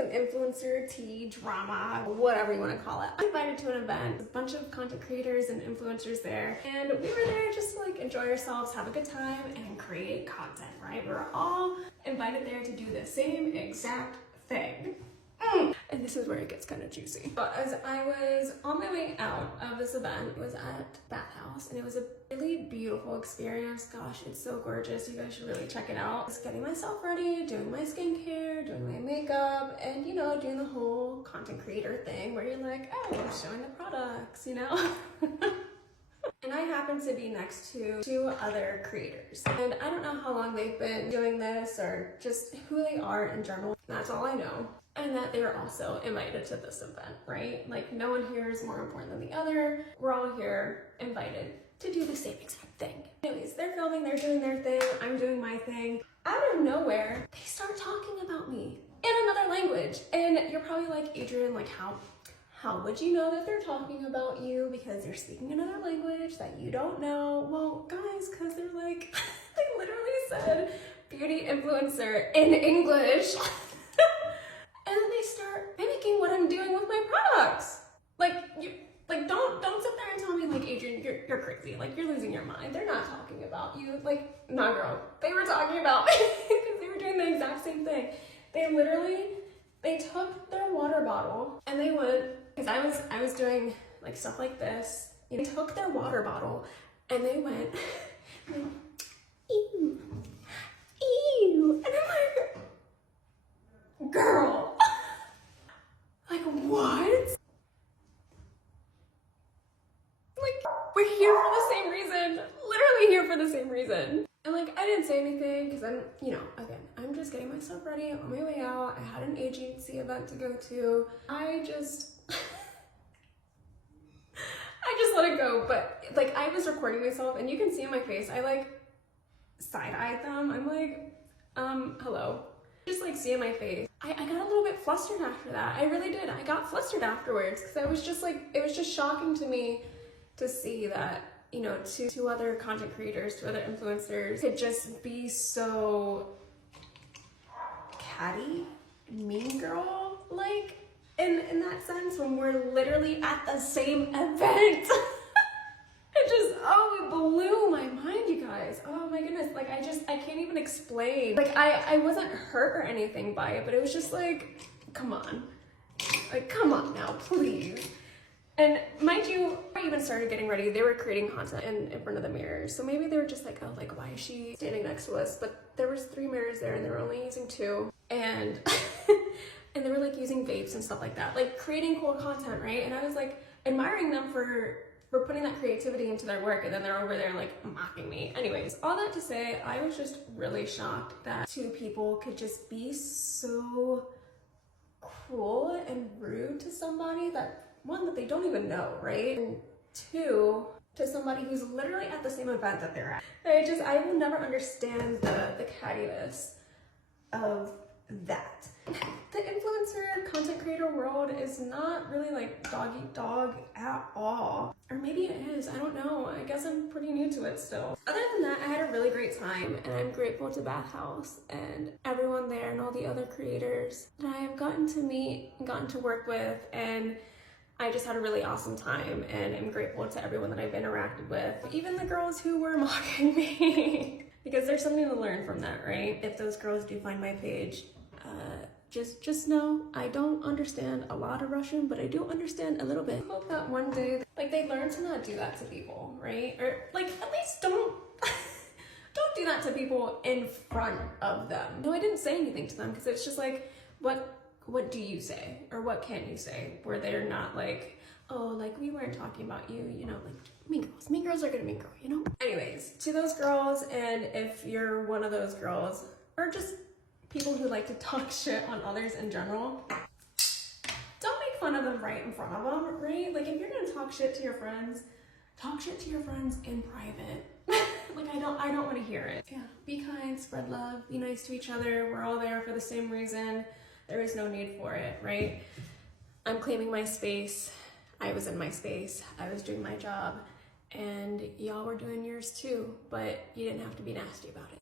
some influencer tea drama, whatever you want to call it. I was invited to an event, a bunch of content creators and influencers there, and we were there just to like enjoy ourselves, have a good time, and create content, right? We were all invited there to do the same exact thing. And this is where it gets kind of juicy. But as I was on my way out of this event, it was at Bathhouse, and it was a really beautiful experience. Gosh, it's so gorgeous. You guys should really check it out. Just getting myself ready, doing my skincare, doing my makeup, and you know, doing the whole content creator thing where you're like, oh, I'm showing the products, you know? And I happen to be next to 2 other creators. And I don't know how long they've been doing this or just who they are in general. That's all I know. And that they were also invited to this event, right? Like no one here is more important than the other. We're all here invited to do the same exact thing. Anyways, they're filming, they're doing their thing, I'm doing my thing. Out of nowhere, they start talking about me in another language. And you're probably like, Adrianne, like how would you know that they're talking about you because they're speaking another language that you don't know? Well, guys, because they're like, they literally said beauty influencer in English. And then they start mimicking what I'm doing with my products. Like, don't sit there and tell me like, Adrianne, you're crazy. Like, you're losing your mind. They're not talking about you. Like, nah, girl. They were talking about me because they were doing the exact same thing. They took their water bottle and they went, because I was doing like stuff like this. You know, they took their water bottle and they went, ew, ew. And I'm like, girl, like what? Like, we're here for the same reason, literally here for the same reason. And like, I didn't say anything because I'm, you know, again, I'm just getting myself ready on my way out. I had an agency event to go to. I just let it go. But like, I was recording myself and you can see in my face, I like side-eyed them. I'm like, hello. Just like see in my face. I got a little bit flustered after that. I really did. I got flustered afterwards because I was just like, it was just shocking to me to see that, you know, two other content creators, 2 other influencers could just be so catty, mean girl, like in that sense when we're literally at the same event. It just, oh, it blew my mind, you guys. Oh my goodness, like I can't even explain. Like I wasn't hurt or anything by it, but it was just like, come on. Like, come on now, please. And mind you, I even started getting ready. They were creating content in front of the mirrors. So maybe they were just like, oh, like, why is she standing next to us? But there was 3 mirrors there and they were only using 2. And, and they were like using vapes and stuff like that. Like creating cool content, right? And I was like admiring them for putting that creativity into their work. And then they're over there like mocking me. Anyways, all that to say, I was just really shocked that 2 people could just be so cruel and rude to somebody that, 1, that they don't even know, right? And 2, to somebody who's literally at the same event that they're at. I will never understand the cattiness of that. The influencer content creator world is not really like dog eat dog at all. Or maybe it is, I don't know. I guess I'm pretty new to it still. Other than that, I had a really great time and I'm grateful to Bathhouse and everyone there and all the other creators that I have gotten to meet and gotten to work with, and I just had a really awesome time and I'm grateful to everyone that I've interacted with. Even the girls who were mocking me. Because there's something to learn from that, right? If those girls do find my page, just know I don't understand a lot of Russian, but I do understand a little bit. I hope that one day, like, they learn to not do that to people, right? Or like, at least don't do that to people in front of them. No, I didn't say anything to them because it's just like, what do you say? Or what can you say? Where they're not like, oh, like we weren't talking about you, you know, like mean girls are gonna mean girl, you know? Anyways, to those girls, and if you're one of those girls, or just people who like to talk shit on others in general, don't make fun of them right in front of them, right? Like if you're gonna talk shit to your friends, talk shit to your friends in private. Like I don't want to hear it. Yeah, be kind, spread love, be nice to each other. We're all there for the same reason. There is no need for it, right? I'm claiming my space. I was in my space. I was doing my job, and y'all were doing yours too, but you didn't have to be nasty about it.